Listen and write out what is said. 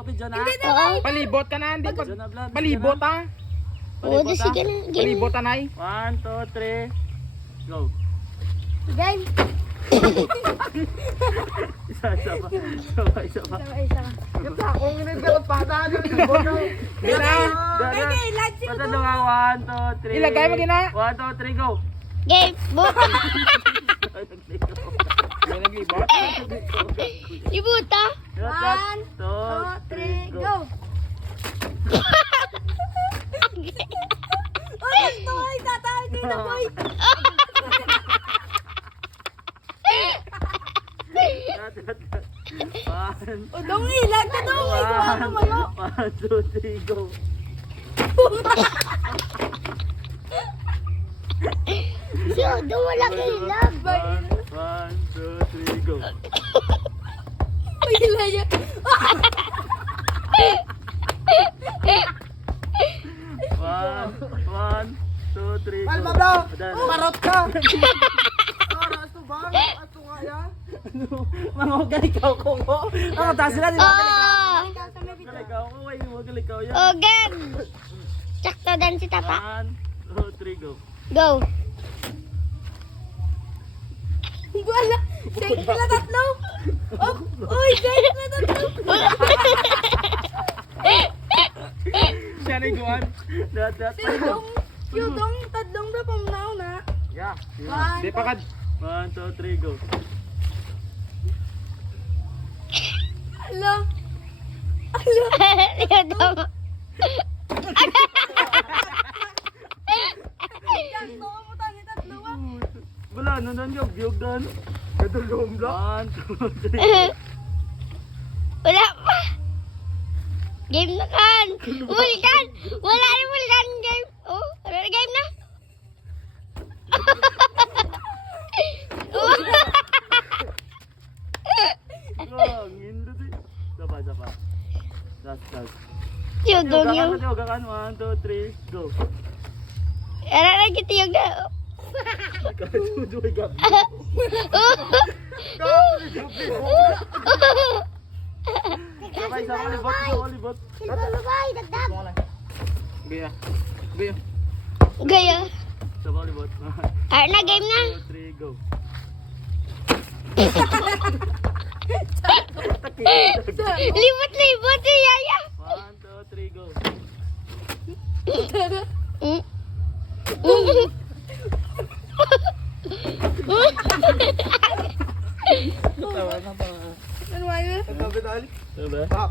Video na. Oo. Palibot ka na, hindi pa. Video na, vlog. Palibot ha. Oo, sige na. Game. Palibot ha, Nay. 1, 2, 3. Go. Game. Isa pa. Isa pa. Kita, kung hindi ka pata, palibot na. Gina. Patadunga, 1, 2, 3. Ilagay mo, Gina. 1, 2, 3, go. Game. Buta. May naglibot. Ibuta. 1, 2, 3, go. Ay, tatay dito, boy. Udong ilag ka daw. 1, 2, 3, go. Si Udong wala ka ilag. 1, 2, 3, go. Ay, ilaya. 1, 2, 3, go. Kalma daw. Adan. Marot ka. Ato ba? Ato nga yan. Mga galikaw ko mo. Ang taas sila nila. Oh. Galikaw ko. Ay, mga galikaw yan. Oh, game. Sakto dan si Tapa. 1, 2, 3, go. Go. Wala. Shake na tatlo. Oh, uy, shake na tatlo. Siya na iguan. Dat. Yung tadlong na pamnaw na. Yeah. Di pa ka. 1, 2, 3, go. Ala. Udong. Sakto mo tani tatlo ah. Wala, nandun yung biyog doon. Kadulong lang. 1, 2, 3. Wala pa. Game na kan. Ulikan. Wala rin ulikan game. Oh, ano na game na? Lang, hindi di. Sapa. Last. Yugong yung. Yogakan, 1, 2, 3, go. Ano na kita yung na. Kasudoy gabi. Sabay, libot. Silbay, dagdag. Gaya. Gaya. Gaya. Sabay, libot. Ano na game na? 2, 3, go. Libot